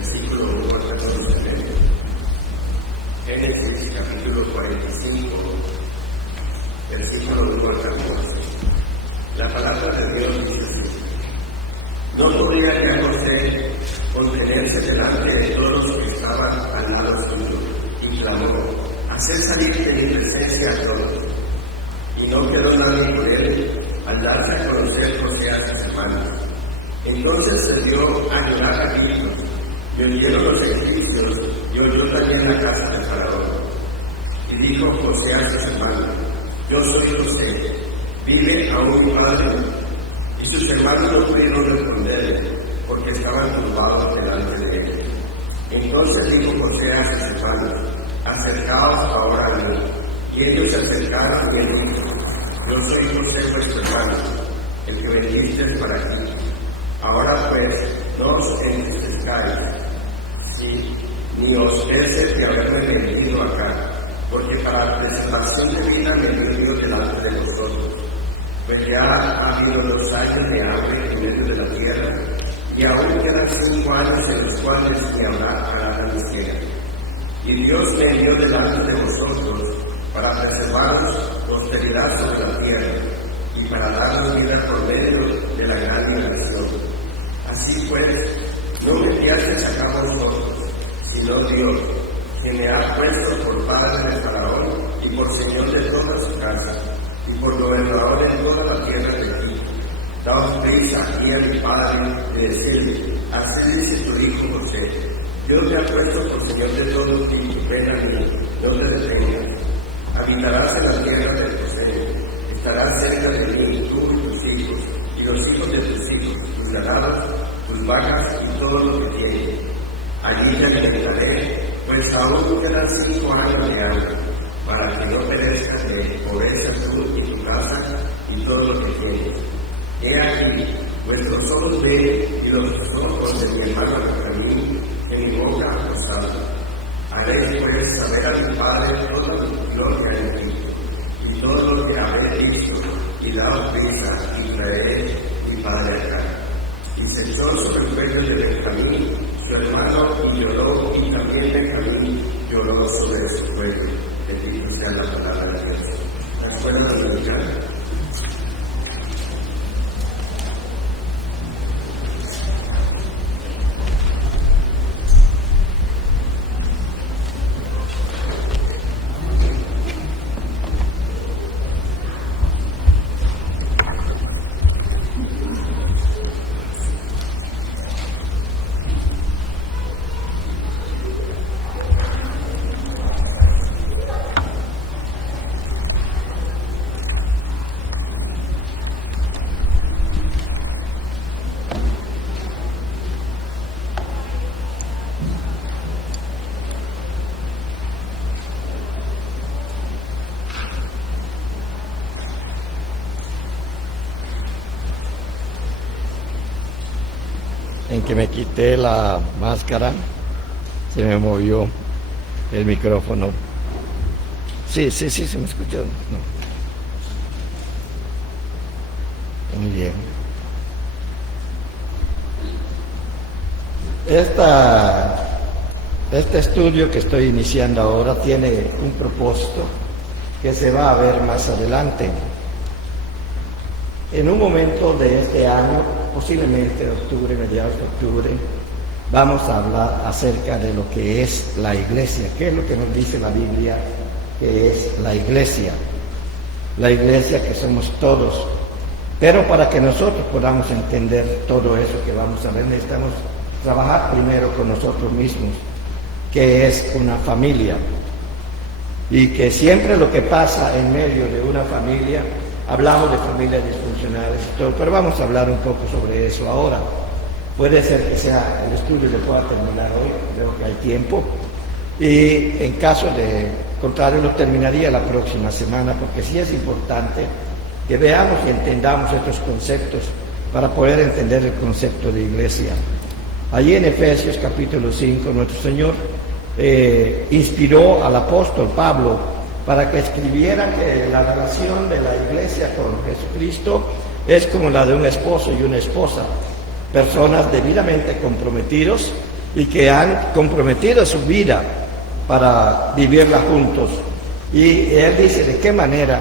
versículo 1 al 14. Génesis capítulo 45, versículo 1 al 14. La palabra de Dios dice así: no podía ya José contenerse delante de todos los que estaban al lado suyo, y clamó: haced salir de mi presencia a todos. Y no quedó nadie por él al darse a conocer José a sus hermanos. Entonces se dio a llorar a gritos, y oyeron los egipcios, y oyó también la casa de Faraón. Y dijo José a sus hermanos: yo soy José, ¿vive aún mi padre? Y sus hermanos no pudieron responderle, porque estaban turbados delante de él. Entonces dijo José a sus hermanos: acercaos ahora a mí. Y ellos se acercaron y él dijo: yo soy José vuestro hermano, el que vendisteis para aquí. Ahora pues, no os entristezcáis, sí, ni os pese de haberme vendido acá, porque para preservación de vida me dio delante de vosotros. Pues ya ha habido 2 años de hambre en medio de la tierra, y aún quedan 5 años en los cuales ni habrá palabra ni ciega. Y Dios me dio delante de vosotros para preservaros posteridad sobre la tierra, y para darnos vida por medio de la gran liberación. Así pues, no me enviasteis acá vosotros, sino Dios, que me ha puesto por padre de Faraón y por señor de toda su casa, y por gobernador en toda la tierra de Egipto. Daos prisa aquí a mi padre de decirle: así dice tu hijo José, Dios te ha puesto por señor de todo ti, ven a mí, no te detengas. Habitarás en la tierra de José, estarás cerca de mí, tú y tus hijos, y los hijos de tus hijos, tus ganados, tus vacas y todo lo que tienes. Allí te alimentaré, pues aún quedan 5 años de hambre, para que no perezcas de pobreza tú y tu casa y todo lo que tienes. He aquí, vuestros ojos ven y los ojos de mi hermano Benjamín, que mi boca ha posado. Haréis pues saber a mi padre toda mi gloria en Egipto, y todo lo que habéis dicho, y daos prisa, y traeré mi padre acá. Y se echó sobre el cuello de Benjamín, su hermano, y lloró, y también Benjamín lloró sobre su cuello. Bendito sea la palabra de Dios. La escuela dominical. En que me quité la máscara, se me movió el micrófono. Sí, se me escuchó. No. Muy bien. Este estudio que estoy iniciando ahora tiene un propósito que se va a ver más adelante. En un momento de este año, posiblemente de octubre, mediados de octubre, vamos a hablar acerca de lo que es la iglesia. ¿Qué es lo que nos dice la Biblia que es la iglesia? La iglesia que somos todos. Pero para que nosotros podamos entender todo eso que vamos a ver, necesitamos trabajar primero con nosotros mismos, que es una familia. Y que siempre lo que pasa en medio de una familia, hablamos de familias disfuncionales y todo, pero vamos a hablar un poco sobre eso ahora. Puede ser que sea el estudio que pueda terminar hoy, creo que hay tiempo, y en caso de contrario lo terminaría la próxima semana, porque sí es importante que veamos y entendamos estos conceptos para poder entender el concepto de iglesia. Allí en Efesios capítulo 5, nuestro Señor inspiró al apóstol Pablo para que escribiera que la relación de la iglesia con Jesucristo es como la de un esposo y una esposa, personas debidamente comprometidos y que han comprometido su vida para vivirla juntos. Y él dice de qué manera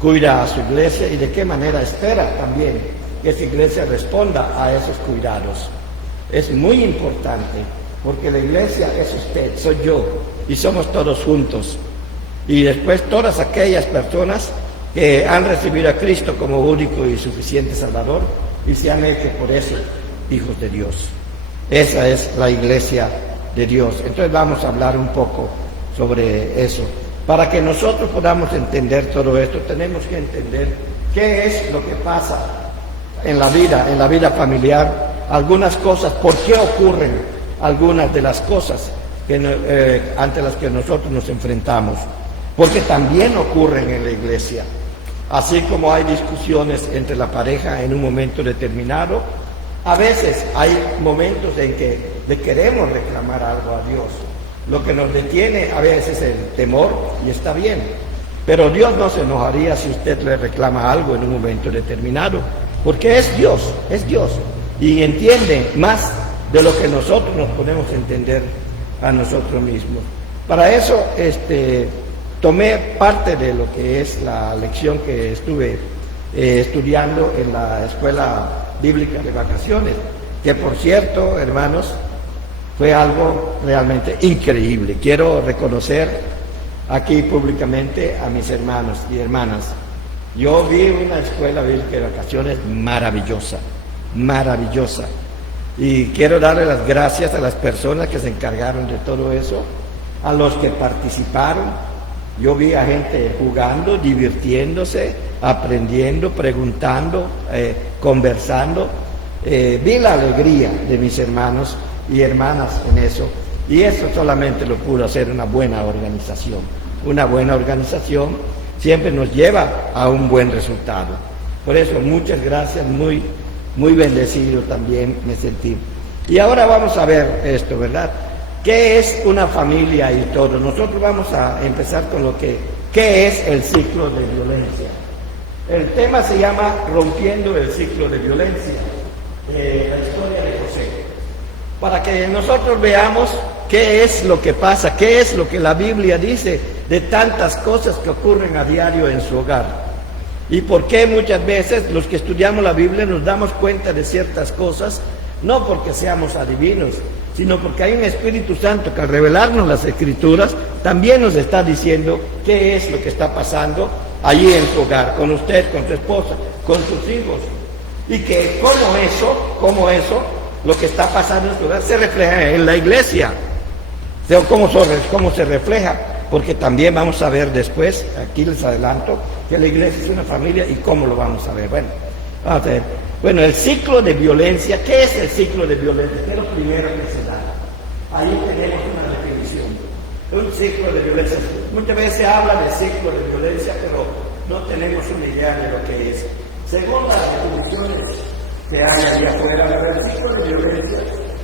cuida a su iglesia y de qué manera espera también que esa iglesia responda a esos cuidados. Es muy importante, porque la iglesia es usted, soy yo, y somos todos juntos. Y después todas aquellas personas que han recibido a Cristo como único y suficiente Salvador y se han hecho por eso hijos de Dios. Esa es la iglesia de Dios. Entonces vamos a hablar un poco sobre eso. Para que nosotros podamos entender todo esto, tenemos que entender qué es lo que pasa en la vida familiar, algunas cosas, por qué ocurren algunas de las cosas ante las que nosotros nos enfrentamos, porque también ocurren en la iglesia. Así como hay discusiones entre la pareja en un momento determinado, a veces hay momentos en que le queremos reclamar algo a Dios. Lo que nos detiene a veces es el temor, y está bien, pero Dios no se enojaría si usted le reclama algo en un momento determinado, porque es Dios, y entiende más de lo que nosotros nos podemos entender a nosotros mismos. Para eso tomé parte de lo que es la lección que estuve estudiando en la Escuela Bíblica de Vacaciones, que por cierto, hermanos, fue algo realmente increíble. Quiero reconocer aquí públicamente a mis hermanos y hermanas. Yo vi una Escuela Bíblica de Vacaciones maravillosa, maravillosa. Y quiero darle las gracias a las personas que se encargaron de todo eso, a los que participaron. Yo vi a gente jugando, divirtiéndose, aprendiendo, preguntando, conversando. Vi la alegría de mis hermanos y hermanas en eso. Y eso solamente lo pudo hacer una buena organización. Una buena organización siempre nos lleva a un buen resultado. Por eso, muchas gracias, muy bendecido también me sentí. Y ahora vamos a ver esto, ¿verdad? ¿Qué es una familia y todo? Nosotros vamos a empezar con ¿qué es el ciclo de violencia? El tema se llama Rompiendo el ciclo de violencia, la historia de José. Para que nosotros veamos qué es lo que pasa, qué es lo que la Biblia dice de tantas cosas que ocurren a diario en su hogar. Y por qué muchas veces los que estudiamos la Biblia nos damos cuenta de ciertas cosas, no porque seamos adivinos, sino porque hay un Espíritu Santo que al revelarnos las Escrituras también nos está diciendo qué es lo que está pasando allí en su hogar, con usted, con su esposa, con sus hijos. Y que cómo eso, lo que está pasando en su hogar se refleja en la iglesia. ¿Cómo se refleja? Porque también vamos a ver después, aquí les adelanto, que la iglesia es una familia y cómo lo vamos a ver. Bueno, vamos a ver. Bueno, el ciclo de violencia. ¿Qué es el ciclo de violencia? ¿Qué es lo primero que se da? Ahí tenemos una definición. Un ciclo de violencia. Muchas veces se habla de ciclo de violencia, pero no tenemos una idea de lo que es. Según las definiciones que hay allá afuera, el ciclo de violencia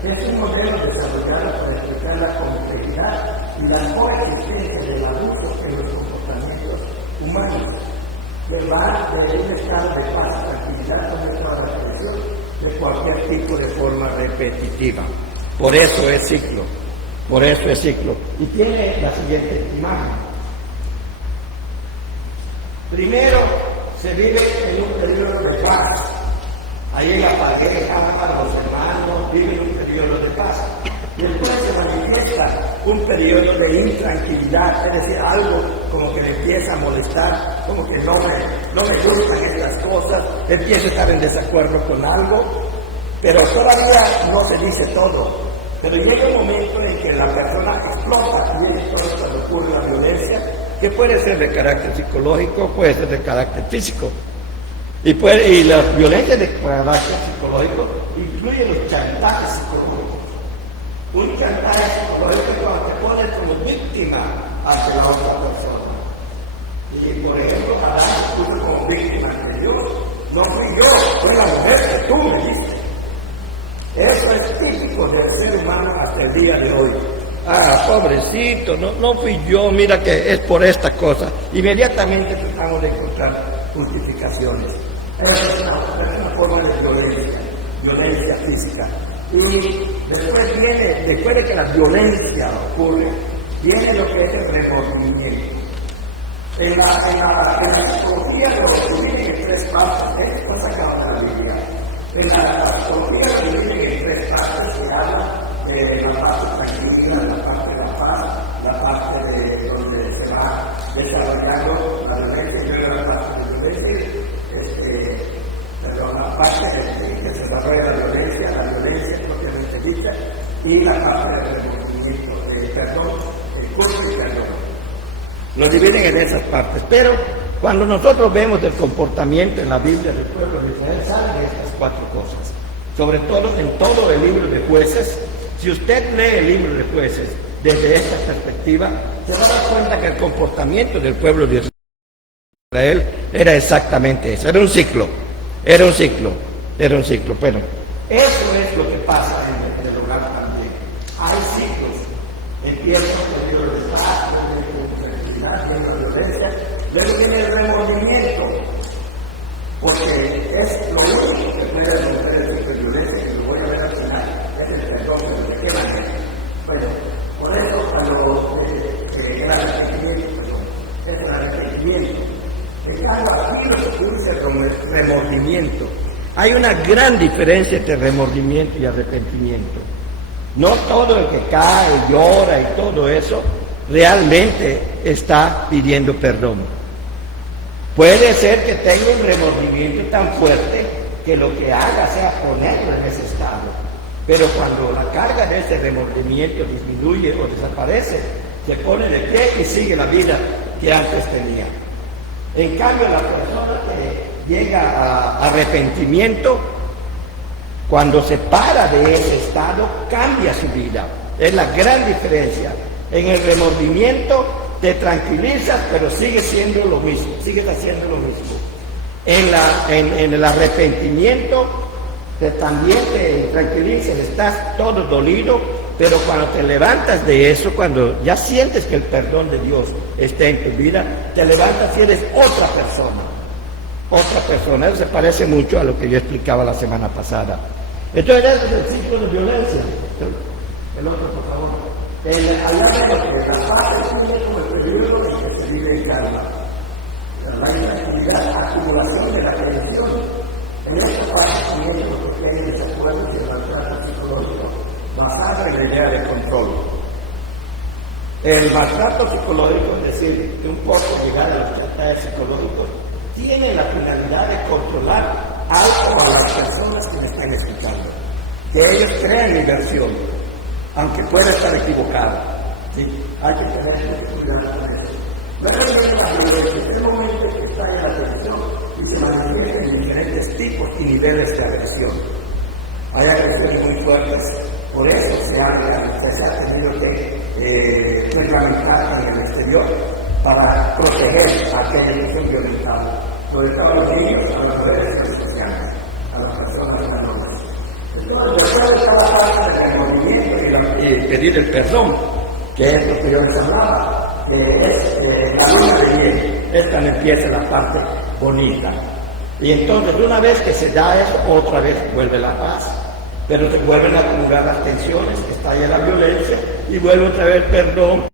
es un modelo desarrollado para explicar la complejidad y la coexistencia del abuso en los comportamientos humanos, que va de un estado de paz y tranquilidad con toda la expresión de cualquier tipo de forma repetitiva. Por eso es ciclo. Y tiene la siguiente imagen. Primero, se vive en un periodo de paz. Ahí la pareja, los hermanos viven un periodo de paz. Después se manifiesta un periodo de intranquilidad, es decir, algo como que le empieza a molestar, como que no me gustan estas cosas, empieza a estar en desacuerdo con algo, pero todavía no se dice todo. Pero llega un momento en que la persona explota y es todo cuando ocurre la violencia, que puede ser de carácter psicológico, puede ser de carácter físico. Y la violencia de carácter psicológico incluye los chantajes psicológicos. Un chantaje psicológico que te pone como víctima hacia la otra persona. Y por ejemplo, Adán puso como víctima que yo. No fui yo, fue la mujer que tú me diste. Eso es típico del ser humano hasta el día de hoy. Pobrecito, no fui yo, mira que es por esta cosa. Inmediatamente tratamos de encontrar justificaciones. Esa es una forma de violencia física. Y después viene después de que la violencia ocurre, viene lo que es el remordimiento. En la psicología lo dividen en tres partes, esto está sacado de la Biblia. En la psicología lo dividen en tres partes, que habla de la parte tranquila, la parte de la paz, la parte de donde se va desarrollando la violencia, y la parte de violencia, la parte que se desarrolla la violencia propiamente dicha, y la parte del remordimiento, el culto y perdón. Lo dividen en esas partes, pero cuando nosotros vemos el comportamiento en la Biblia del pueblo de Israel, salen estas cuatro cosas. Sobre todo en todo el libro de Jueces, si usted lee el libro de Jueces desde esta perspectiva, se va a dar cuenta que el comportamiento del pueblo de Israel era exactamente eso, era un ciclo. Pero eso es lo que pasa en el hogar también. Hay ciclos. Empieza con el desastre, viene la violencia, luego viene el remordimiento, porque es lo único que puede romper el ciclo de violencia, que lo voy a ver al final, es el perdón que queda. Bueno, por eso cuando el arrepentimiento, en cambio aquí lo que dice el remordimiento. Hay una gran diferencia entre remordimiento y arrepentimiento. No todo el que cae, llora y todo eso realmente está pidiendo perdón. Puede ser que tenga un remordimiento tan fuerte que lo que haga sea ponerlo en ese estado. Pero cuando la carga de ese remordimiento disminuye o desaparece, se pone de pie y sigue la vida que antes tenía. En cambio, la persona que llega a arrepentimiento, cuando se para de ese estado, cambia su vida. Es la gran diferencia. En el remordimiento te tranquilizas, pero sigues siendo lo mismo, sigues haciendo lo mismo. En el arrepentimiento también te tranquilizas, estás todo dolido, pero cuando te levantas de eso, cuando ya sientes que el perdón de Dios está en tu vida, te levantas y eres otra persona. Otra persona. Eso se parece mucho a lo que yo explicaba la semana pasada. Entonces, ese es el ciclo de violencia. El otro, por favor. Hablar de lo que la paz es como el periodo en que se vive en calma. La inactividad, acumulación de la creación. En esta parte también lo que hay desacuerdos y el maltrato psicológico, basado en la idea de control. El maltrato psicológico, es decir, que un poco llegar a los tratados psicológicos, tiene la finalidad de controlar algo a las personas que me están escuchando. Que ellos crean inversión, aunque pueda estar equivocado. ¿Sí? Hay que tener mucho cuidado con eso. Luego viene la violencia, es el momento que está en la agresión y se manifiesta en diferentes tipos y niveles de agresión. Hay agresiones muy fuertes, por eso se ha tenido que reglamentar en el exterior para proteger a aquellos que son violentados, sobre todo a los niños, a las mujeres sociales, a las personas menores. Entonces, después de cada parte del movimiento y pedir el perdón, que es lo que yo les hablaba, que es la luna de miel, esta empieza la parte bonita. Y entonces, una vez que se da eso, otra vez vuelve la paz. Pero se vuelven a acumular las tensiones, estalla la violencia y vuelve otra vez el perdón.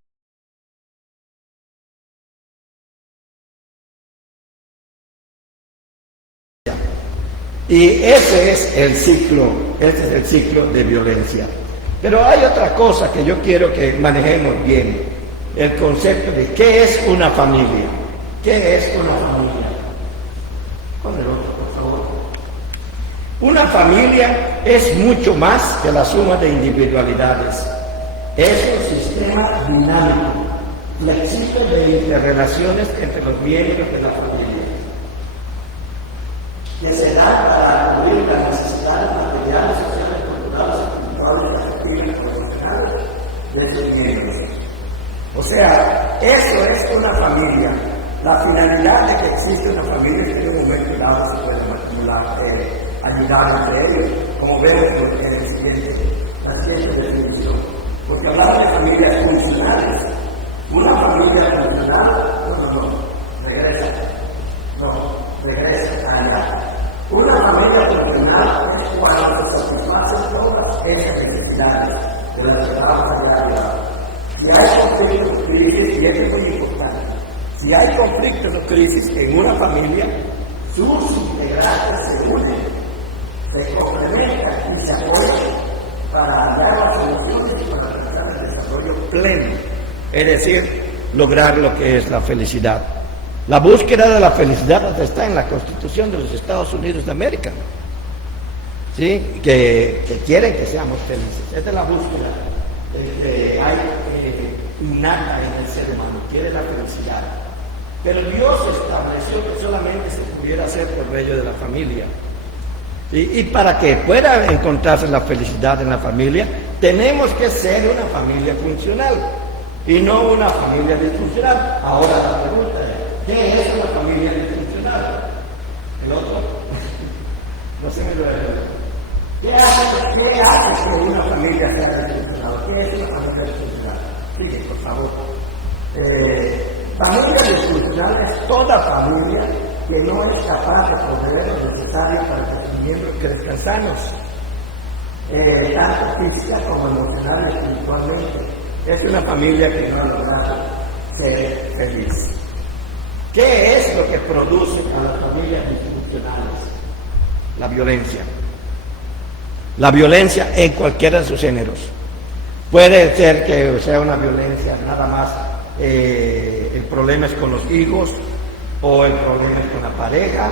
Y ese es el ciclo de violencia. Pero hay otra cosa que yo quiero que manejemos bien, el concepto de qué es una familia. ¿Qué es una familia? Con el otro, por favor. Una familia es mucho más que la suma de individualidades. Es un sistema dinámico, flexible de interrelaciones entre los miembros de la familia, que se da para cubrir las necesidades materiales, sociales, culturales, espirituales, afectivas, profesionales de sus miembros. O sea, eso es una familia. La finalidad de que existe una familia es que en un momento dado se puede ayudar entre ellos, como vemos en la siguiente definición. Porque hablamos de familias funcionales. Una familia funcional, regresa allá. Una familia funcional es cuando se satisfacen todas esas necesidades de mencionábamos allá, si hay conflictos, crisis, y eso es muy importante, si hay conflictos o crisis en una familia, sus integrantes se unen, se complementan y se apoyan para dar las soluciones y para alcanzar el desarrollo pleno, es decir, lograr lo que es la felicidad. La búsqueda de la felicidad está en la Constitución de los Estados Unidos de América, ¿sí? que quieren que seamos felices. Esta es la búsqueda que hay innata en el ser humano, quiere la felicidad. Pero Dios estableció que solamente se pudiera hacer por medio de la familia. Y para que pueda encontrarse la felicidad en la familia, tenemos que ser una familia funcional y no una familia disfuncional. Ahora la pregunta es, ¿qué es una familia disfuncional? El otro, no se me lo recuerda. ¿Qué hace que una familia sea disfuncional? ¿Qué es una familia disfuncional? Sigue, por favor. Familia disfuncional es toda familia que no es capaz de proveer lo necesario para que sus miembros crezcan sanos, tanto física como emocional y espiritualmente. Es una familia que no ha logrado ser feliz. ¿Qué es lo que produce a las familias disfuncionales? La violencia. La violencia en cualquiera de sus géneros. Puede ser que sea una violencia nada más, el problema es con los hijos o el problema es con la pareja,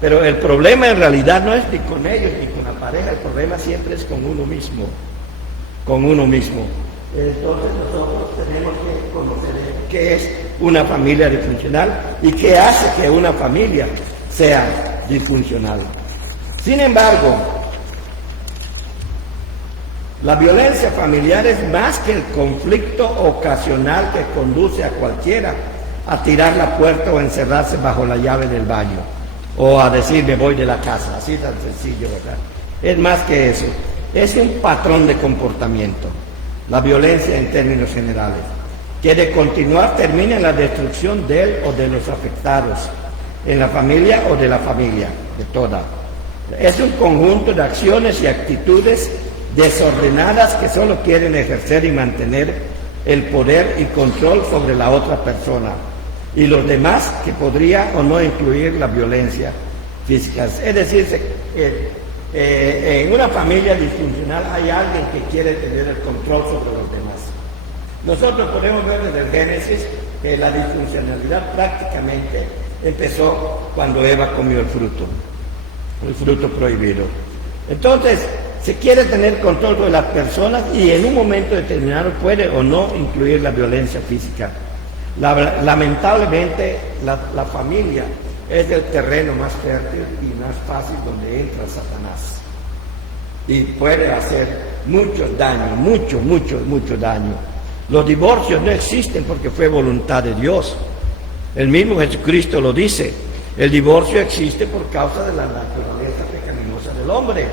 pero el problema en realidad no es ni con ellos ni con la pareja, el problema siempre es con uno mismo, con uno mismo. Entonces nosotros tenemos que conocer qué es una familia disfuncional y qué hace que una familia sea disfuncional. Sin embargo, la violencia familiar es más que el conflicto ocasional que conduce a cualquiera a tirar la puerta o encerrarse bajo la llave del baño o a decir me voy de la casa, así tan sencillo, ¿verdad? Es más que eso, es un patrón de comportamiento, la violencia en términos generales, que de continuar termina en la destrucción de él o de los afectados, en la familia o de la familia, de toda. Es un conjunto de acciones y actitudes desordenadas que solo quieren ejercer y mantener el poder y control sobre la otra persona y los demás, que podría o no incluir la violencia física. Es decir, en una familia disfuncional hay alguien que quiere tener el control sobre los demás. Nosotros podemos ver desde el Génesis que la disfuncionalidad prácticamente empezó cuando Eva comió el fruto prohibido. Entonces, se quiere tener control sobre las personas y en un momento determinado puede o no incluir la violencia física. Lamentablemente, la familia es el terreno más fértil y más fácil donde entra Satanás. Y puede hacer mucho daño, mucho daño. Los divorcios no existen porque fue voluntad de Dios. El mismo Jesucristo lo dice. El divorcio existe por causa de la naturaleza pecaminosa del hombre.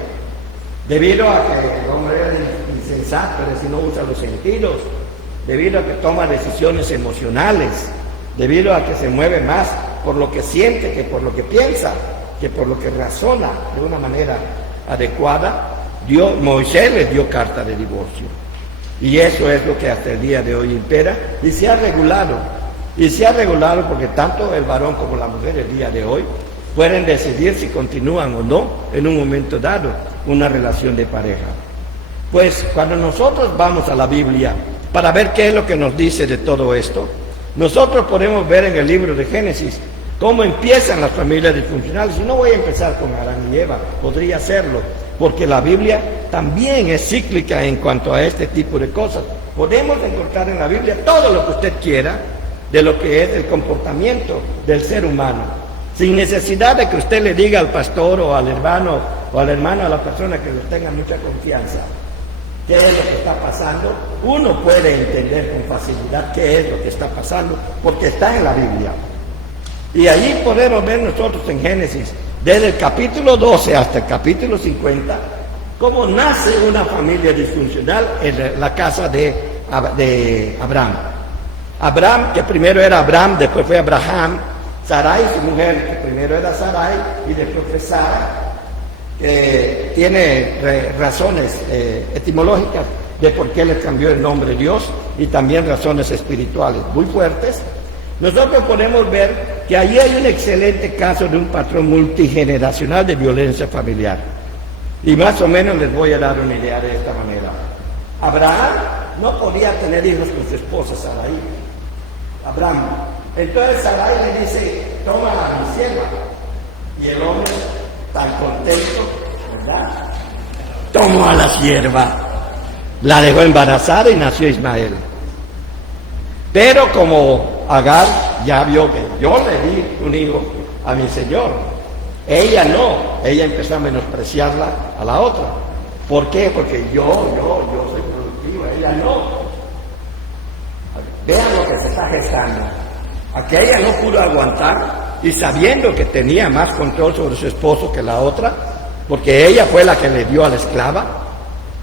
Debido a que el hombre es insensato, es decir, no usa los sentidos, debido a que toma decisiones emocionales, debido a que se mueve más por lo que siente que por lo que piensa, que por lo que razona de una manera adecuada, Moisés les dio carta de divorcio. Y eso es lo que hasta el día de hoy impera y se ha regulado. Y se ha regulado porque tanto el varón como la mujer el día de hoy pueden decidir si continúan o no en un momento dado una relación de pareja. Pues cuando nosotros vamos a la Biblia para ver qué es lo que nos dice de todo esto, nosotros podemos ver en el libro de Génesis cómo empiezan las familias disfuncionales. Y no voy a empezar con Adán y Eva, podría hacerlo, porque la Biblia también es cíclica en cuanto a este tipo de cosas. Podemos encontrar en la Biblia todo lo que usted quiera de lo que es el comportamiento del ser humano, sin necesidad de que usted le diga al pastor o al hermano o a la persona que le tenga mucha confianza qué es lo que está pasando. Uno puede entender con facilidad qué es lo que está pasando porque está en la Biblia. Y allí podemos ver nosotros en Génesis, desde el capítulo 12 hasta el capítulo 50, cómo nace una familia disfuncional en la casa de Abraham. Abraham, que primero era Abraham, después fue Abraham. Sarai, su mujer, que primero era Sarai y después fue Sara, tiene razones etimológicas de por qué les cambió el nombre Dios y también razones espirituales muy fuertes, nosotros podemos ver que allí hay un excelente caso de un patrón multigeneracional de violencia familiar. Y más o menos les voy a dar una idea de esta manera. Abraham no podía tener hijos con su esposa Sarai. Abraham. Entonces Sarai le dice, toma a mi sierva. Y el hombre, tan contento, ¿verdad? Tomó a la sierva. La dejó embarazada y nació Ismael. Pero como Agar ya vio que yo le di un hijo a mi señor, ella no, ella empezó a menospreciarla a la otra. ¿Por qué? Porque yo soy productivo, ella no. Vean lo que se está gestando. Aquella no pudo aguantar y sabiendo que tenía más control sobre su esposo que la otra, porque ella fue la que le dio a la esclava,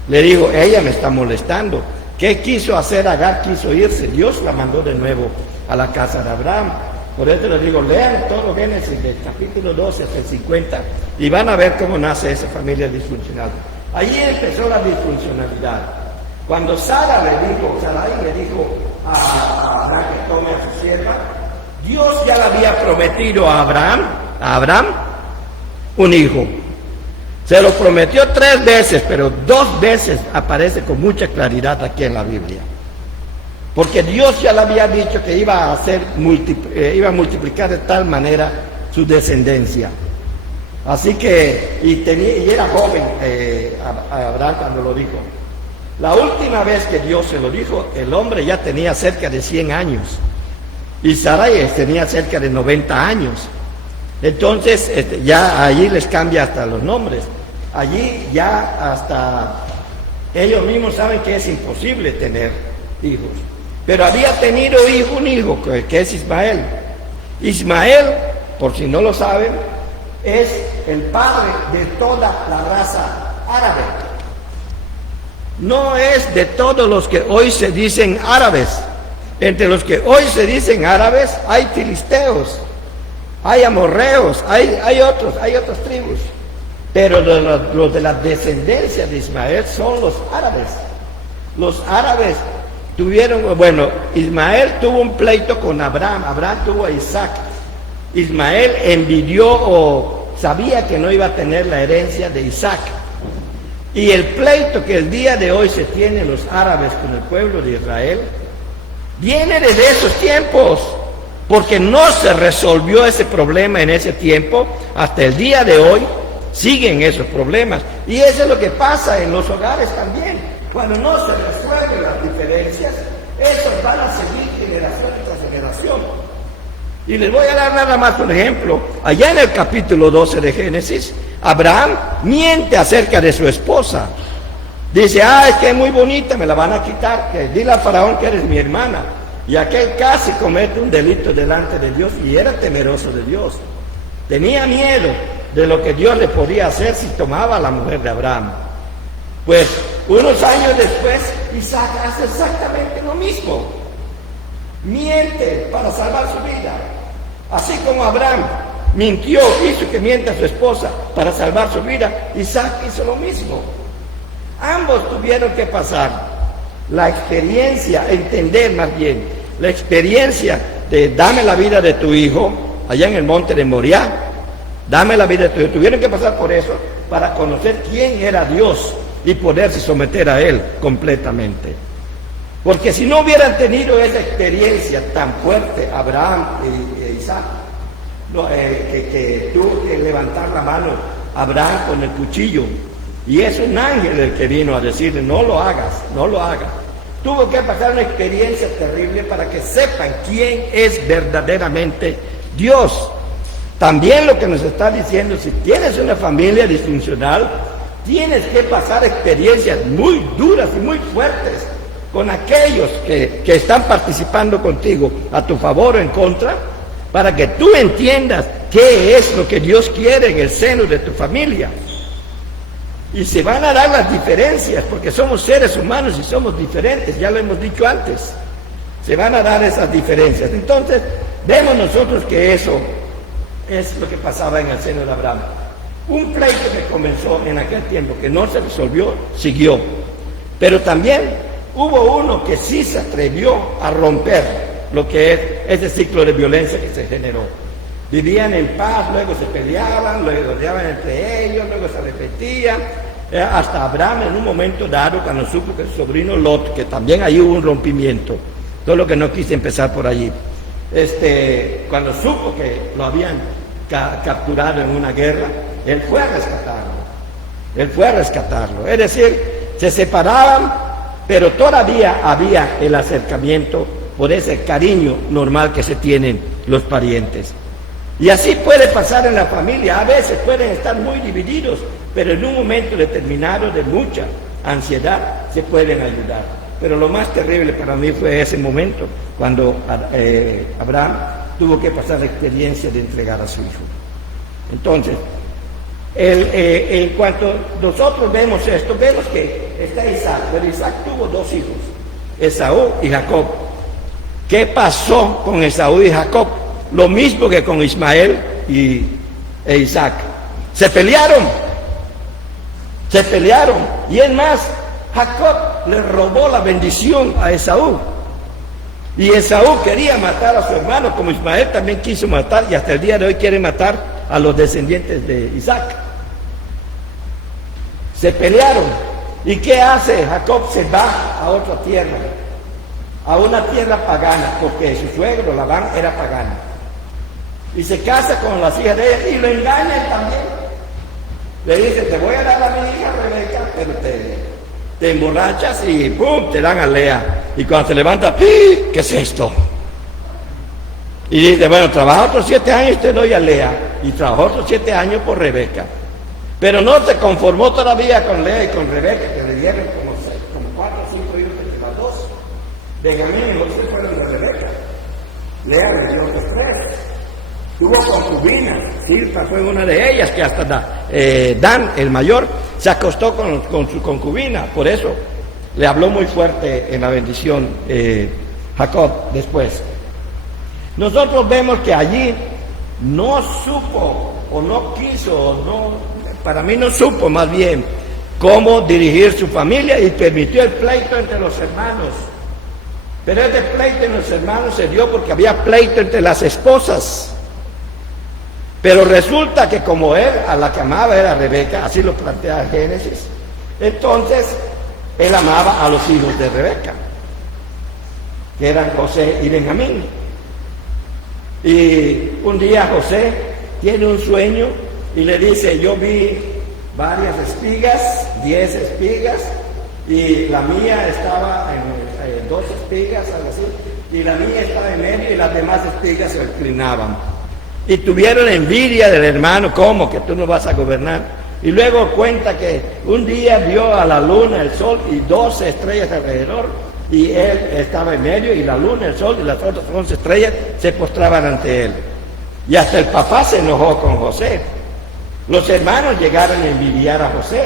le dijo, ella me está molestando. ¿Qué quiso hacer Agar? Quiso irse. Dios la mandó de nuevo a la casa de Abraham. Por eso les digo, lean todo Génesis del capítulo 12 hasta el 50 y van a ver cómo nace esa familia disfuncional. Allí empezó la disfuncionalidad. Cuando Sarai le dijo a Abraham que tome a su sierva, Dios ya le había prometido a Abraham un hijo. Se lo prometió 3 veces, pero 2 veces aparece con mucha claridad aquí en la Biblia. Porque Dios ya le había dicho que iba a multiplicar de tal manera su descendencia. Así que, y era joven Abraham cuando lo dijo. La última vez que Dios se lo dijo, el hombre ya tenía cerca de 100 años. Y Sarai tenía cerca de 90 años. Entonces, ya allí les cambia hasta los nombres. Allí ya hasta ellos mismos saben que es imposible tener hijos. Pero había tenido un hijo que es Ismael. Ismael, por si no lo saben, es el padre de toda la raza árabe. No es de todos los que hoy se dicen árabes. Entre los que hoy se dicen árabes hay filisteos, hay amorreos, hay otras tribus. Pero los de la descendencia de Ismael son los árabes. Los árabes Ismael tuvo un pleito con Abraham tuvo a Isaac. Ismael envidió o sabía que no iba a tener la herencia de Isaac. Y el pleito que el día de hoy se tiene los árabes con el pueblo de Israel viene desde esos tiempos, porque no se resolvió ese problema en ese tiempo. Hasta el día de hoy siguen esos problemas. Y eso es lo que pasa en los hogares también. Cuando no se resuelven las diferencias, esos van a seguir generación tras generación. Y les voy a dar nada más un ejemplo. Allá en el capítulo 12 de Génesis, Abraham miente acerca de su esposa. Dice, es que es muy bonita, me la van a quitar. Dile al faraón que eres mi hermana. Y aquel casi comete un delito delante de Dios y era temeroso de Dios. Tenía miedo de lo que Dios le podía hacer si tomaba a la mujer de Abraham. Pues unos años después, Isaac hace exactamente lo mismo. Miente para salvar su vida. Así como Abraham mintió, hizo que mienta a su esposa para salvar su vida, Isaac hizo lo mismo. Ambos tuvieron que pasar la experiencia, entender más bien, la experiencia de dame la vida de tu hijo, allá en el monte de Moriah, dame la vida de tu hijo. Tuvieron que pasar por eso para conocer quién era Dios y poderse someter a Él completamente. Porque si no hubieran tenido esa experiencia tan fuerte, Abraham e Isaac, que tuvo que levantar la mano Abraham con el cuchillo, y es un ángel el que vino a decirle, no lo hagas, no lo hagas. Tuvo que pasar una experiencia terrible para que sepan quién es verdaderamente Dios. También lo que nos está diciendo, si tienes una familia disfuncional, tienes que pasar experiencias muy duras y muy fuertes con aquellos que están participando contigo a tu favor o en contra, para que tú entiendas qué es lo que Dios quiere en el seno de tu familia. Y se van a dar las diferencias, porque somos seres humanos y somos diferentes, ya lo hemos dicho antes. Se van a dar esas diferencias. Entonces, vemos nosotros que eso es lo que pasaba en el seno de Abraham. Un pleito que comenzó en aquel tiempo, que no se resolvió, siguió. Pero también hubo uno que sí se atrevió a romper lo que es ese ciclo de violencia que se generó. Vivían en paz, luego se peleaban, luego odiaban entre ellos, luego se repetían. Hasta Abraham en un momento dado, cuando supo que su sobrino Lot, que también ahí hubo un rompimiento, todo lo que no quise empezar por allí, cuando supo que lo habían capturado en una guerra, él fue a rescatarlo. Es decir, se separaban, pero todavía había el acercamiento por ese cariño normal que se tienen los parientes. Y así puede pasar en la familia. A veces pueden estar muy divididos, pero en un momento determinado de mucha ansiedad se pueden ayudar. Pero lo más terrible para mí fue ese momento cuando Abraham tuvo que pasar la experiencia de entregar a su hijo. Entonces, en cuanto nosotros vemos esto, vemos que está Isaac, pero Isaac tuvo dos hijos, Esaú y Jacob. ¿Qué pasó con Esaú y Jacob? Lo mismo que con Ismael e Isaac. Se pelearon. Y es más, Jacob le robó la bendición a Esaú. Y Esaú quería matar a su hermano, como Ismael también quiso matar, y hasta el día de hoy quiere matar a los descendientes de Isaac. Se pelearon. ¿Y qué hace? Jacob se va a otra tierra, a una tierra pagana, porque su suegro Labán era pagano. Y se casa con las hijas de ella y lo engañan también. Le dice, te voy a dar a mi hija Rebeca, pero te emborrachas y ¡pum!, te dan a Lea. Y cuando se levanta, ¿qué es esto? Y dice, bueno, trabaja otros 7 años y te doy a Lea. Y trabajó otros 7 años por Rebeca. Pero no se conformó todavía con Lea y con Rebeca, que le dieron como 4 o 5 hijos entre las dos. Benjamín y José fueron de Rebeca. Lea le dio otros 3. Tuvo concubinas, Silpa fue una de ellas, que hasta Dan, el mayor, se acostó con su concubina. Por eso le habló muy fuerte en la bendición Jacob después. Nosotros vemos que allí no supo o no quiso, para mí no supo más bien cómo dirigir su familia y permitió el pleito entre los hermanos. Pero ese pleito entre los hermanos se dio porque había pleito entre las esposas. Pero resulta que como él a la que amaba era Rebeca, así lo plantea Génesis, entonces él amaba a los hijos de Rebeca, que eran José y Benjamín. Y un día José tiene un sueño y le dice, yo vi varias espigas, 10 espigas, y la mía estaba en 2 espigas, algo así, y la mía estaba en medio y las demás espigas se inclinaban. Y tuvieron envidia del hermano, ¿cómo? Que tú no vas a gobernar. Y luego cuenta que un día vio a la luna, el sol y 12 estrellas alrededor, y él estaba en medio, y la luna, el sol y las otras 11 estrellas se postraban ante él. Y hasta el papá se enojó con José. Los hermanos llegaron a envidiar a José,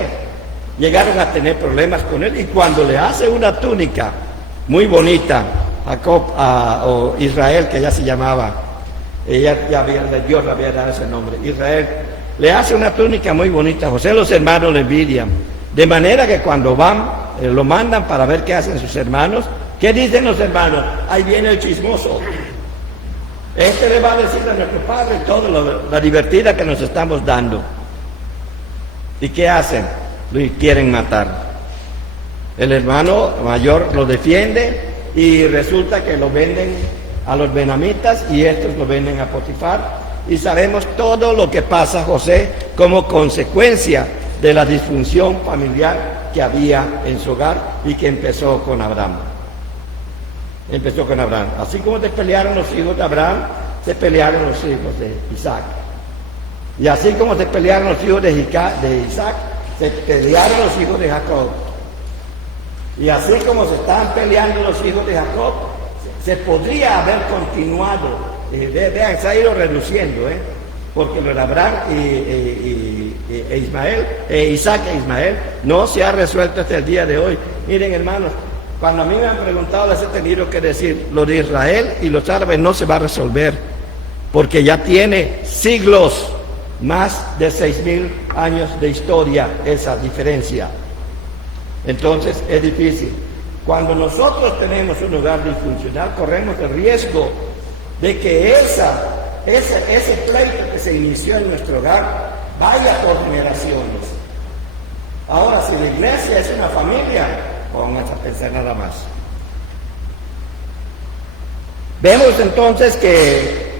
llegaron a tener problemas con él, y cuando le hace una túnica muy bonita, Jacob, o Israel, que ya se llamaba, Dios le había dado ese nombre, Israel, le hace una túnica muy bonita a José, los hermanos le envidian, de manera que cuando van, lo mandan para ver qué hacen sus hermanos. ¿Qué dicen los hermanos? Ahí viene el chismoso, le va a decir a nuestro padre toda la divertida que nos estamos dando. ¿Y qué hacen? Lo quieren matar. El hermano mayor lo defiende y resulta que lo venden a los benjamitas y estos lo venden a Potifar, y sabemos todo lo que pasa a José como consecuencia de la disfunción familiar que había en su hogar y que empezó con Abraham. Así como se pelearon los hijos de Abraham, se pelearon los hijos de Isaac. Y así como se pelearon los hijos de Isaac, se pelearon los hijos de Jacob. Y así como se estaban peleando los hijos de Jacob, se podría haber continuado, vean, se ha ido reduciendo, porque lo de Abraham e Ismael, Isaac e Ismael, no se ha resuelto hasta el día de hoy. Miren, hermanos, cuando a mí me han preguntado, les he tenido que decir, lo de Israel y los árabes no se va a resolver, porque ya tiene siglos, más de 6.000 años de historia esa diferencia. Entonces es difícil. Cuando nosotros tenemos un hogar disfuncional, corremos el riesgo de que ese pleito que se inició en nuestro hogar vaya por generaciones. Ahora, si la iglesia es una familia, vamos a pensar nada más. Vemos entonces que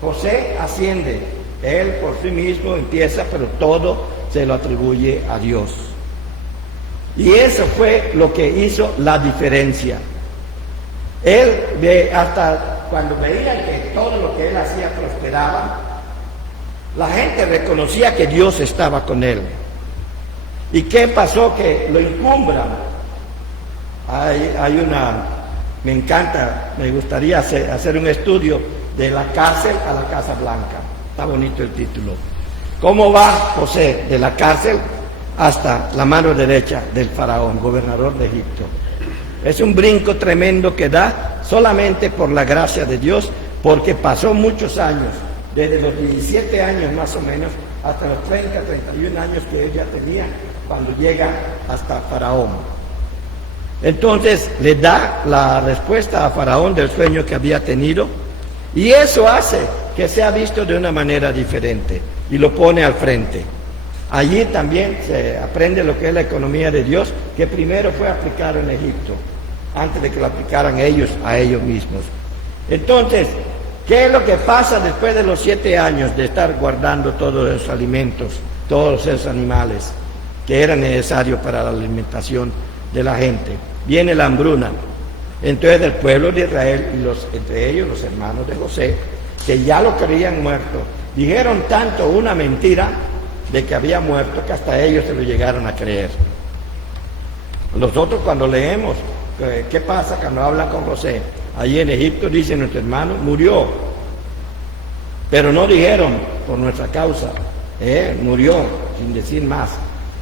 José asciende, él por sí mismo empieza, pero todo se lo atribuye a Dios. Y eso fue lo que hizo la diferencia. Él, hasta cuando veían que todo lo que él hacía prosperaba, la gente reconocía que Dios estaba con él. ¿Y qué pasó? Que lo encumbran. Me encanta, me gustaría hacer un estudio de la cárcel a la Casa Blanca. Está bonito el título. ¿Cómo va José de la cárcel hasta la mano derecha del faraón, gobernador de Egipto? Es un brinco tremendo que da solamente por la gracia de Dios, porque pasó muchos años, desde los 17 años más o menos, hasta los 30, 31 años que ella tenía, cuando llega hasta Faraón. Entonces le da la respuesta a Faraón del sueño que había tenido, y eso hace que sea visto de una manera diferente, y lo pone al frente. Allí también se aprende lo que es la economía de Dios, que primero fue aplicado en Egipto, antes de que lo aplicaran ellos a ellos mismos. Entonces, ¿qué es lo que pasa después de los 7 años de estar guardando todos esos alimentos, todos esos animales que eran necesarios para la alimentación de la gente? Viene la hambruna. Entonces el pueblo de Israel y entre ellos los hermanos de José, que ya lo creían muerto, dijeron tanto una mentira de que había muerto que hasta ellos se lo llegaron a creer. Nosotros cuando leemos qué pasa cuando hablan con José, allí en Egipto dice nuestro hermano murió, pero no dijeron por nuestra causa, murió sin decir más.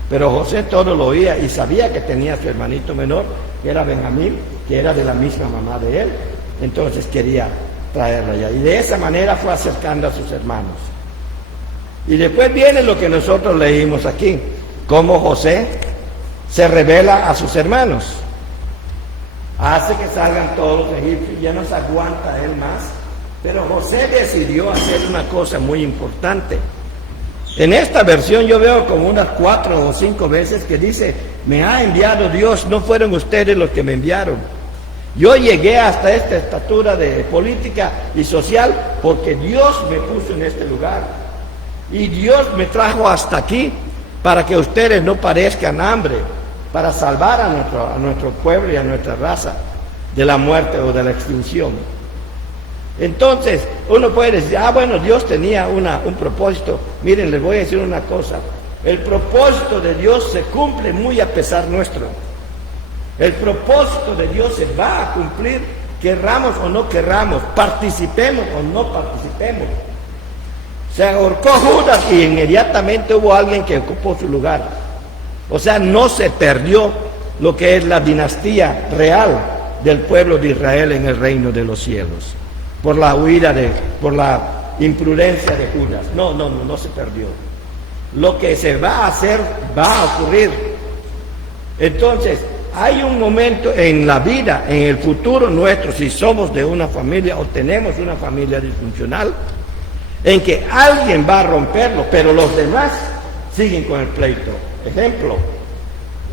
Pero José todo lo oía y sabía que tenía a su hermanito menor, que era Benjamín, que era de la misma mamá de él. Entonces quería traerlo allá. Y de esa manera fue acercando a sus hermanos. Y después viene lo que nosotros leímos aquí, cómo José se revela a sus hermanos. Hace que salgan todos los egipcios, ya no se aguanta él más. Pero José decidió hacer una cosa muy importante. En esta versión yo veo como unas 4 o 5 veces que dice, me ha enviado Dios, no fueron ustedes los que me enviaron. Yo llegué hasta esta estatura de política y social porque Dios me puso en este lugar. Y Dios me trajo hasta aquí para que ustedes no padezcan hambre, para salvar a nuestro pueblo y a nuestra raza de la muerte o de la extinción. Entonces, uno puede decir, bueno, Dios tenía un propósito. Miren, les voy a decir una cosa. El propósito de Dios se cumple muy a pesar nuestro. El propósito de Dios se va a cumplir, querramos o no querramos, participemos o no participemos. Se ahorcó Judas y inmediatamente hubo alguien que ocupó su lugar. O sea, no se perdió lo que es la dinastía real del pueblo de Israel en el reino de los cielos. Por la huida por la imprudencia de Judas. No se perdió. Lo que se va a hacer, va a ocurrir. Entonces, hay un momento en la vida, en el futuro nuestro, si somos de una familia o tenemos una familia disfuncional, en que alguien va a romperlo, pero los demás siguen con el pleito. Ejemplo,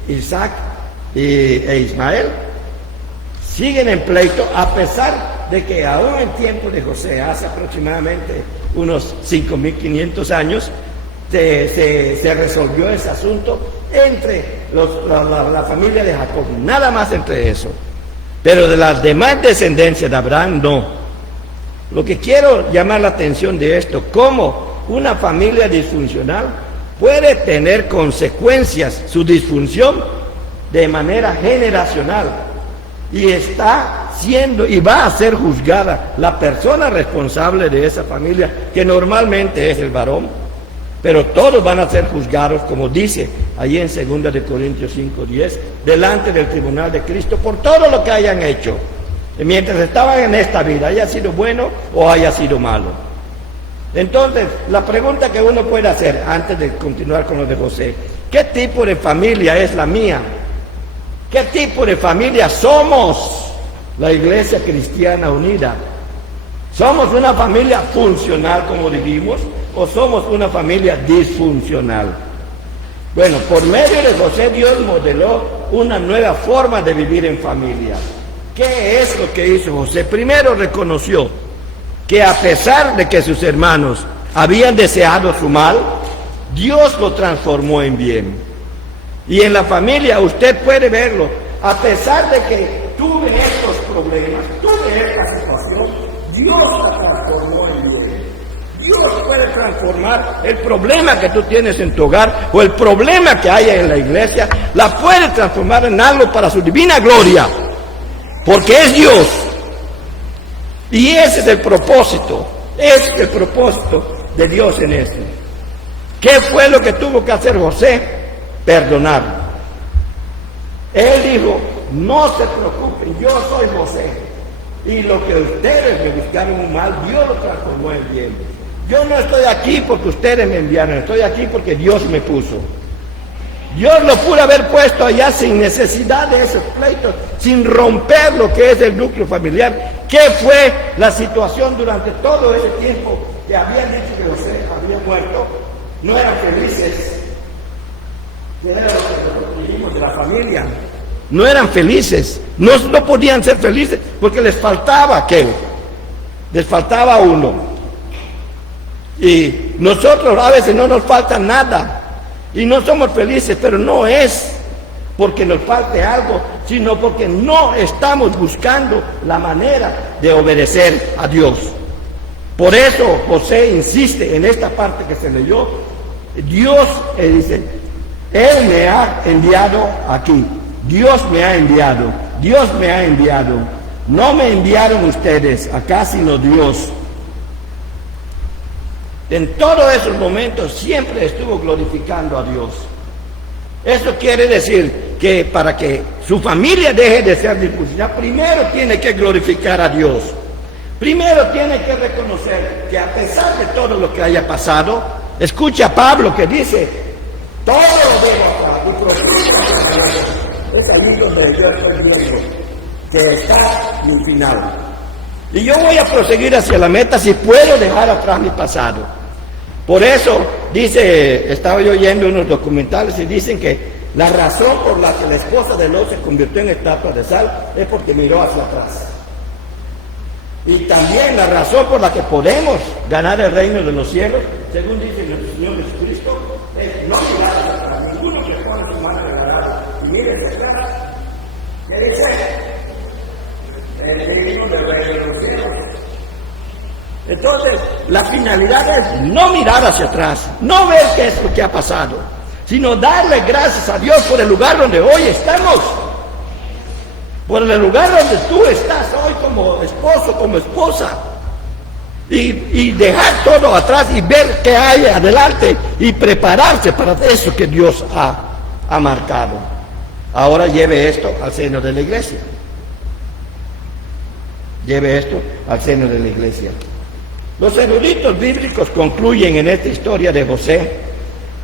Isaac e Ismael siguen en pleito a pesar de que aún en tiempo de José, hace aproximadamente unos 5.500 años, se resolvió ese asunto entre la familia de Jacob, nada más entre eso. Pero de las demás descendencias de Abraham, no. Lo que quiero llamar la atención de esto, cómo una familia disfuncional puede tener consecuencias, su disfunción, de manera generacional. Y está siendo y va a ser juzgada la persona responsable de esa familia, que normalmente es el varón, pero todos van a ser juzgados, como dice allí en 2 Corintios 5:10, delante del tribunal de Cristo por todo lo que hayan hecho, mientras estaban en esta vida, haya sido bueno o haya sido malo. Entonces, la pregunta que uno puede hacer antes de continuar con lo de José, ¿qué tipo de familia es la mía? ¿Qué tipo de familia somos? La Iglesia Cristiana Unida. ¿Somos una familia funcional, como dijimos, o somos una familia disfuncional? Bueno, por medio de José, Dios modeló una nueva forma de vivir en familia. ¿Qué es lo que hizo José? Primero reconoció que a pesar de que sus hermanos habían deseado su mal, Dios lo transformó en bien. Y en la familia usted puede verlo. A pesar de que tuve estos problemas, tuve esta situación, Dios la transformó en bien. Dios puede transformar el problema que tú tienes en tu hogar o el problema que haya en la iglesia, la puede transformar en algo para su divina gloria, porque es Dios. Y ese es el propósito de Dios en esto. ¿Qué fue lo que tuvo que hacer José? Perdonar. Él dijo, no se preocupen, yo soy José, y lo que ustedes me buscaron un mal, Dios lo transformó en bien. Yo no estoy aquí porque ustedes me enviaron, estoy aquí porque Dios me puso. Dios lo pudo haber puesto allá sin necesidad de esos pleitos, sin romper lo que es el núcleo familiar. ¿Qué fue la situación durante todo ese tiempo que habían dicho que José había muerto? No eran felices. Era lo que dijimos de la familia. No eran felices, no podían ser felices porque les faltaba aquel, les faltaba uno. Y nosotros a veces no nos falta nada y no somos felices, pero no es porque nos falte algo, sino porque no estamos buscando la manera de obedecer a Dios. Por eso José insiste en esta parte que se leyó. Dios dice, Él me ha enviado aquí. Dios me ha enviado, Dios me ha enviado. No me enviaron ustedes acá, sino Dios. En todos esos momentos siempre estuvo glorificando a Dios. Eso quiere decir que para que su familia deje de ser disfuncional, primero tiene que glorificar a Dios. Primero tiene que reconocer que a pesar de todo lo que haya pasado, escucha a Pablo que dice, todo lo dejo acá y prospero a Dios. Es ahí donde yo estoy viendo que está mi final. Y yo voy a proseguir hacia la meta si puedo dejar atrás mi pasado. Por eso, estaba yo oyendo unos documentales y dicen que la razón por la que la esposa de Lot se convirtió en estatua de sal es porque miró hacia atrás. Y también la razón por la que podemos ganar el reino de los cielos, según dice nuestro Señor Jesucristo, es no mirar hacia atrás. Ninguno que pone su mano en el arado y mire hacia atrás, ¿qué dice? El reino del reino de los cielos. Entonces, la finalidad es no mirar hacia atrás, no ver qué es lo que ha pasado, sino darle gracias a Dios por el lugar donde hoy estamos, por el lugar donde tú estás hoy como esposo, como esposa, y dejar todo atrás y ver qué hay adelante y prepararse para eso que Dios ha marcado. Ahora lleve esto al seno de la iglesia. Lleve esto al seno de la iglesia. Los eruditos bíblicos concluyen en esta historia de José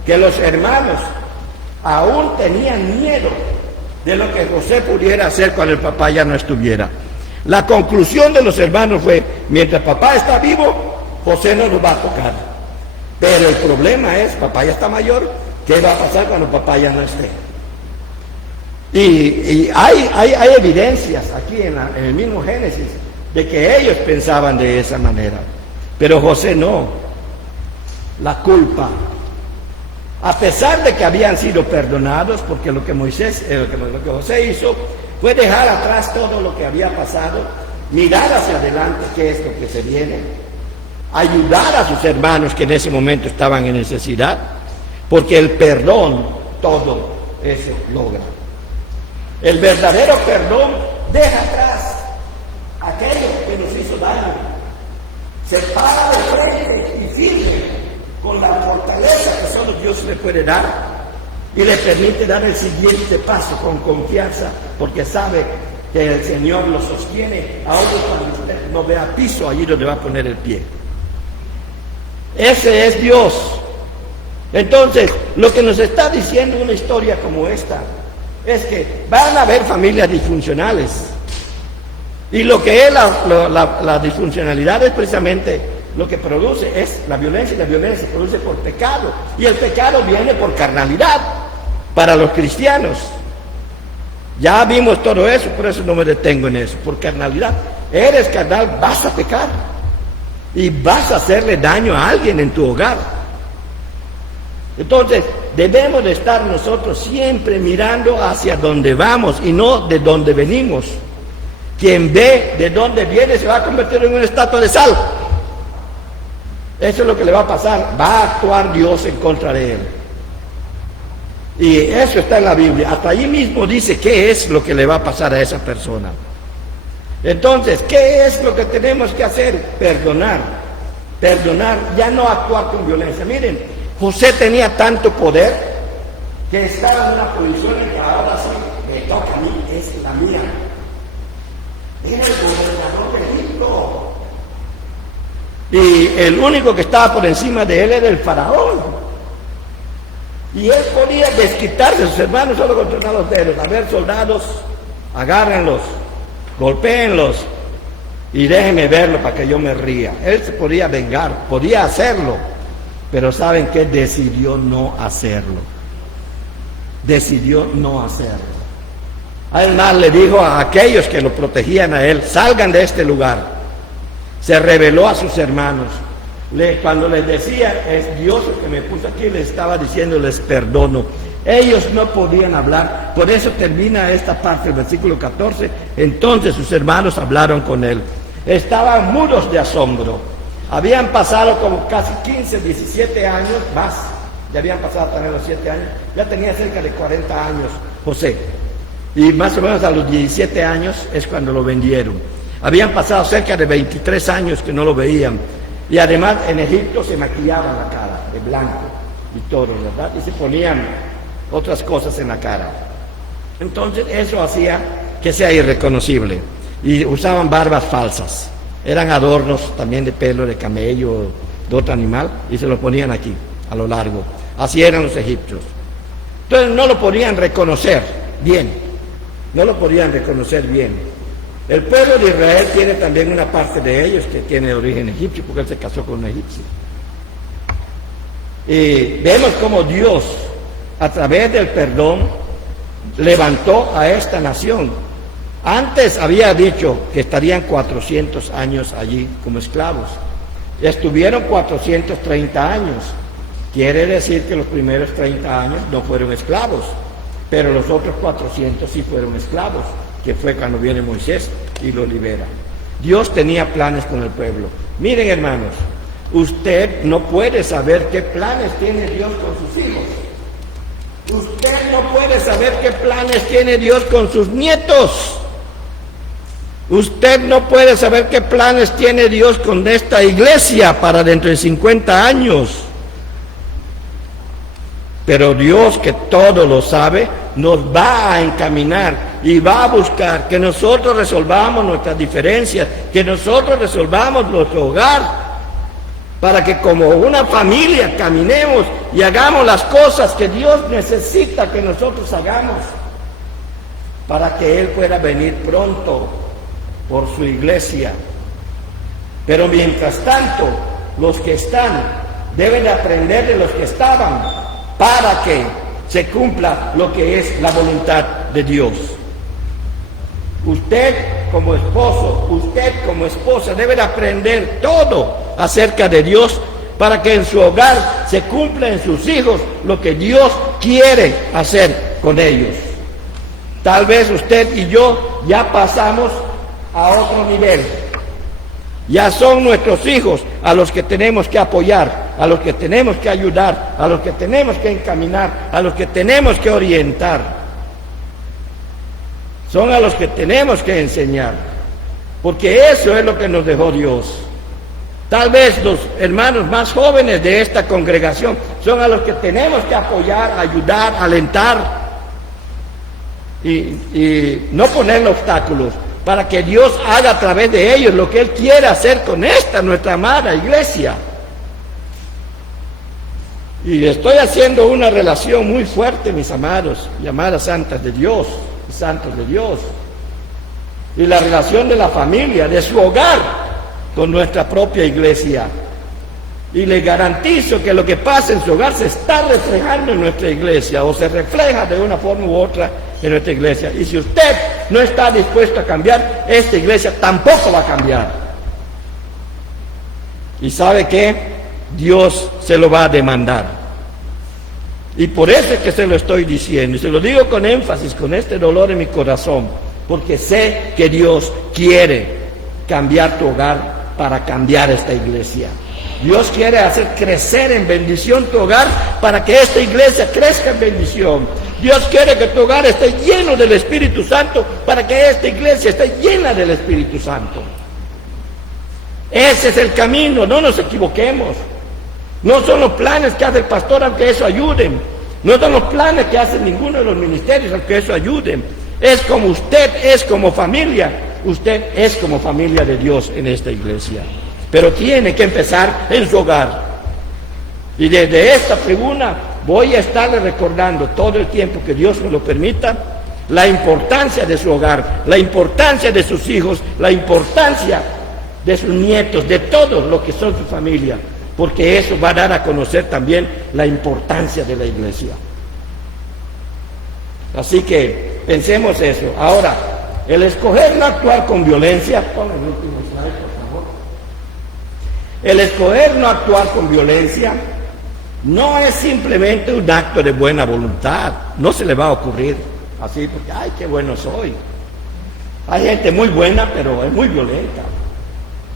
que los hermanos aún tenían miedo de lo que José pudiera hacer cuando el papá ya no estuviera. La conclusión de los hermanos fue, mientras papá está vivo, José no nos va a tocar. Pero el problema es, papá ya está mayor, ¿qué va a pasar cuando papá ya no esté? Y hay evidencias aquí en el mismo Génesis de que ellos pensaban de esa manera. Pero José no. La culpa. A pesar de que habían sido perdonados, porque lo que José hizo fue dejar atrás todo lo que había pasado, mirar hacia adelante qué es lo que se viene, ayudar a sus hermanos que en ese momento estaban en necesidad, porque el perdón todo eso logra. El verdadero perdón deja atrás aquello que nos hizo daño, se para de frente y firme con la fortaleza que solo Dios le puede dar y le permite dar el siguiente paso con confianza, porque sabe que el Señor lo sostiene aún cuando usted no vea piso allí donde va a poner el pie. Ese es Dios. Entonces, lo que nos está diciendo una historia como esta es que van a haber familias disfuncionales. Y lo que es la disfuncionalidad es precisamente lo que produce, es la violencia, y la violencia se produce por pecado. Y el pecado viene por carnalidad para los cristianos. Ya vimos todo eso, por eso no me detengo en eso, por carnalidad. Eres carnal, vas a pecar. Y vas a hacerle daño a alguien en tu hogar. Entonces, debemos de estar nosotros siempre mirando hacia donde vamos y no de donde venimos. Quien ve de dónde viene se va a convertir en una estatua de sal. Eso es lo que le va a pasar. Va a actuar Dios en contra de él. Y eso está en la Biblia. Hasta ahí mismo dice qué es lo que le va a pasar a esa persona. Entonces, ¿qué es lo que tenemos que hacer? Perdonar. Perdonar, ya no actuar con violencia. Miren, José tenía tanto poder que estaba en una posición en que ahora sí me toca a mí, es la mía. Era el gobernador de Egipto. Y el único que estaba por encima de él era el faraón. Y él podía desquitarse de sus hermanos solo con tronar los dedos. A ver, soldados, agárrenlos, golpéenlos y déjenme verlo para que yo me ría. Él se podía vengar, podía hacerlo, pero ¿saben qué? Decidió no hacerlo. Decidió no hacerlo. Además le dijo a aquellos que lo protegían a él, salgan de este lugar. Se reveló a sus hermanos. Cuando les decía, es Dios el que me puso aquí, les estaba diciendo, les perdono. Ellos no podían hablar, por eso termina esta parte del versículo 14. Entonces sus hermanos hablaron con él. Estaban mudos de asombro. Habían pasado como casi 15, 17 años más. Ya habían pasado también los 7 años. Ya tenía cerca de 40 años José. Y más o menos a los 17 años es cuando lo vendieron. Habían pasado cerca de 23 años que no lo veían. Y además en Egipto se maquillaban la cara de blanco y todo, ¿verdad? Y se ponían otras cosas en la cara. Entonces eso hacía que sea irreconocible. Y usaban barbas falsas. Eran adornos también de pelo de camello, de otro animal, y se lo ponían aquí, a lo largo. Así eran los egipcios. Entonces no lo podían reconocer bien. No lo podían reconocer bien. El pueblo de Israel tiene también una parte de ellos que tiene origen egipcio, porque él se casó con un egipcio. Y vemos cómo Dios, a través del perdón, levantó a esta nación. Antes había dicho que estarían 400 años allí como esclavos. Estuvieron 430 años. Quiere decir que los primeros 30 años no fueron esclavos, pero los otros 400 sí fueron esclavos, que fue cuando viene Moisés y lo libera. Dios tenía planes con el pueblo. Miren, hermanos, usted no puede saber qué planes tiene Dios con sus hijos. Usted no puede saber qué planes tiene Dios con sus nietos. Usted no puede saber qué planes tiene Dios con esta iglesia para dentro de 50 años. Pero Dios, que todo lo sabe, nos va a encaminar y va a buscar que nosotros resolvamos nuestras diferencias, que nosotros resolvamos nuestro hogar, para que como una familia caminemos y hagamos las cosas que Dios necesita que nosotros hagamos, para que Él pueda venir pronto por su iglesia. Pero mientras tanto, los que están deben aprender de los que estaban, para que se cumpla lo que es la voluntad de Dios. Usted como esposo, usted como esposa deben aprender todo acerca de Dios, para que en su hogar se cumpla en sus hijos lo que Dios quiere hacer con ellos. Tal vez usted y yo ya pasamos a otro nivel. Ya son nuestros hijos a los que tenemos que apoyar, a los que tenemos que ayudar, a los que tenemos que encaminar, a los que tenemos que orientar. Son a los que tenemos que enseñar, porque eso es lo que nos dejó Dios. Tal vez los hermanos más jóvenes de esta congregación son a los que tenemos que apoyar, ayudar, alentar y no ponerle obstáculos, para que Dios haga a través de ellos lo que Él quiere hacer con esta, nuestra amada iglesia. Y estoy haciendo una relación muy fuerte, mis amados y amadas santas de Dios, santos de Dios, y la relación de la familia, de su hogar, con nuestra propia iglesia. Y le garantizo que lo que pasa en su hogar se está reflejando en nuestra iglesia, o se refleja de una forma u otra en nuestra iglesia. Y si usted no está dispuesto a cambiar, esta iglesia tampoco va a cambiar. ¿Y sabe qué? Dios se lo va a demandar. Y por eso es que se lo estoy diciendo, y se lo digo con énfasis, con este dolor en mi corazón, porque sé que Dios quiere cambiar tu hogar para cambiar esta iglesia. Dios quiere hacer crecer en bendición tu hogar para que esta iglesia crezca en bendición. Dios quiere que tu hogar esté lleno del Espíritu Santo para que esta iglesia esté llena del Espíritu Santo. Ese es el camino, no nos equivoquemos. No son los planes que hace el pastor aunque eso ayuden. No son los planes que hace ninguno de los ministerios aunque eso ayuden. Es como usted es como familia. Usted es como familia de Dios en esta iglesia. Pero tiene que empezar en su hogar. Y desde esta tribuna voy a estarle recordando todo el tiempo que Dios me lo permita, la importancia de su hogar, la importancia de sus hijos, la importancia de sus nietos, de todo lo que son su familia, porque eso va a dar a conocer también la importancia de la iglesia. Así que pensemos eso. Ahora, el escoger no actuar con violencia, ponle el último slide, por favor. El escoger no actuar con violencia no es simplemente un acto de buena voluntad. No se le va a ocurrir así porque, ay, qué bueno soy. Hay gente muy buena, pero es muy violenta.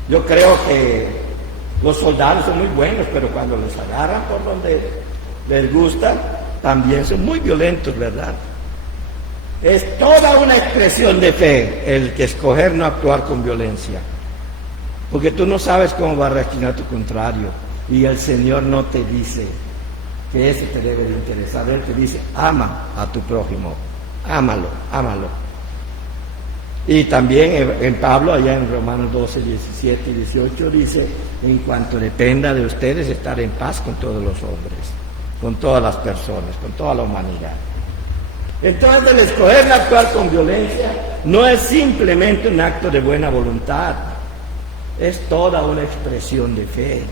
Yo creo que los soldados son muy buenos, pero cuando les agarran por donde les gusta, también son muy violentos, ¿verdad? Es toda una expresión de fe el que escoger no actuar con violencia. Porque tú no sabes cómo va a reaccionar tu contrario. Y el Señor no te dice que eso te debe de interesar. Él te dice, ama a tu prójimo. Ámalo, ámalo. Y también en Pablo, allá en Romanos 12, 17 y 18, dice, en cuanto dependa de ustedes, estar en paz con todos los hombres, con todas las personas, con toda la humanidad. Entonces, el escoger actuar con violencia no es simplemente un acto de buena voluntad, es toda una expresión de fe.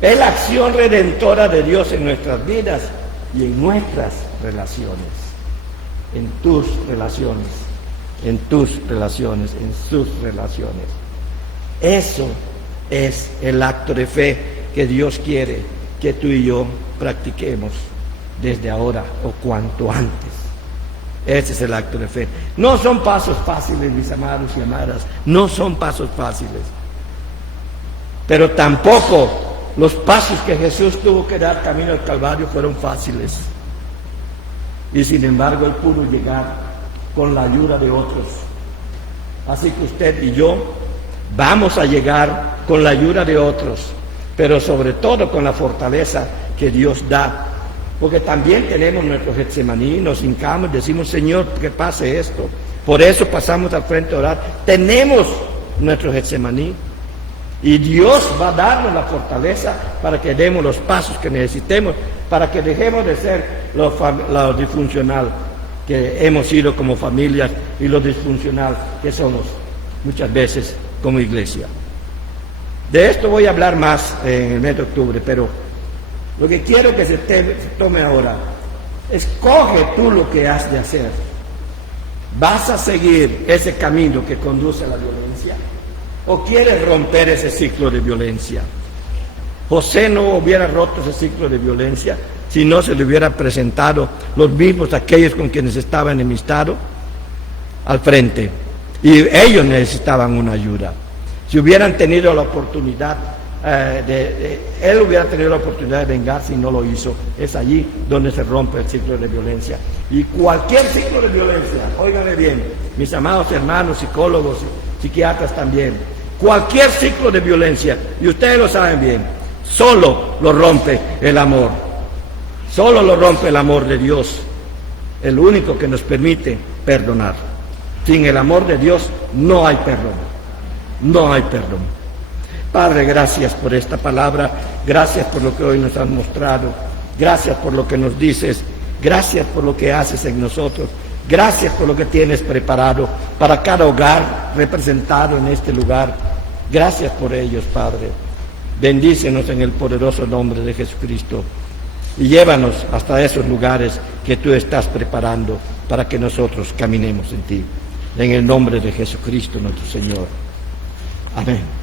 Es la acción redentora de Dios en nuestras vidas y en nuestras relaciones, en tus relaciones, en tus relaciones, en sus relaciones. Eso es el acto de fe que Dios quiere que tú y yo practiquemos desde ahora o cuanto antes. Ese es el acto de fe. No son pasos fáciles, mis amados y amadas, no son pasos fáciles. Pero tampoco los pasos que Jesús tuvo que dar camino al Calvario fueron fáciles. Y sin embargo, Él pudo llegar con la ayuda de otros. Así que usted y yo vamos a llegar con la ayuda de otros, pero sobre todo con la fortaleza que Dios da. Porque también tenemos nuestro Getsemaní, nos hincamos, decimos, Señor, que pase esto. Por eso pasamos al frente a orar. Tenemos nuestro Getsemaní. Y Dios va a darnos la fortaleza para que demos los pasos que necesitemos, para que dejemos de ser lo disfuncional que hemos sido como familias y lo disfuncional que somos muchas veces como iglesia. De esto voy a hablar más en el mes de octubre, pero lo que quiero que se tome ahora, escoge tú lo que has de hacer. ¿Vas a seguir ese camino que conduce a la violencia? ¿O quieres romper ese ciclo de violencia? José no hubiera roto ese ciclo de violencia si no se le hubiera presentado los mismos aquellos con quienes estaba enemistado al frente. Y ellos necesitaban una ayuda. Si hubieran tenido la oportunidad, él hubiera tenido la oportunidad de vengarse y no lo hizo. Es allí donde se rompe el ciclo de violencia. Y cualquier ciclo de violencia, óiganme bien, mis amados hermanos, psicólogos, psiquiatras también, cualquier ciclo de violencia, y ustedes lo saben bien, solo lo rompe el amor. Solo lo rompe el amor de Dios, el único que nos permite perdonar. Sin el amor de Dios no hay perdón. No hay perdón. Padre, gracias por esta palabra, gracias por lo que hoy nos has mostrado, gracias por lo que nos dices, gracias por lo que haces en nosotros, gracias por lo que tienes preparado para cada hogar representado en este lugar. Gracias por ellos, Padre. Bendícenos en el poderoso nombre de Jesucristo y llévanos hasta esos lugares que tú estás preparando para que nosotros caminemos en ti. En el nombre de Jesucristo nuestro Señor. Amén.